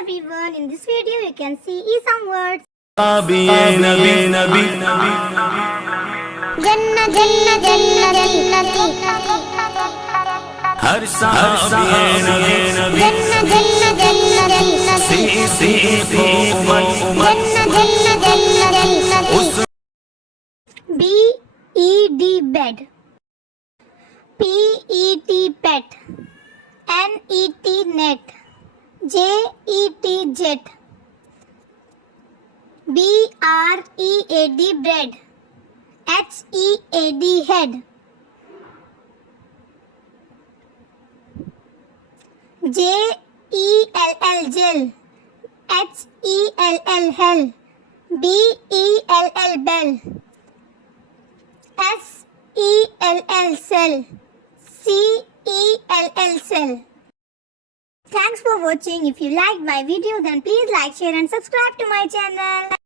everyone, in this video you can see some words. जन्नत जन्नत जन्नती हर साबिए नबी जन्नत जन्नत जन्नती सी कोमल जन्नत जन्नत जन्नती B-E-D bed, P-E-T pet, N-E-T net, J-E-T jet, B-R-E-A-D bread, H-E-A-D head, J-E-L-L gel, H-E-L-L hell, B-E-L-L bell, S-E-L-L cell, C-E-L-L cell. Thanks for watching. If you liked my video, then please like, share and subscribe to my channel.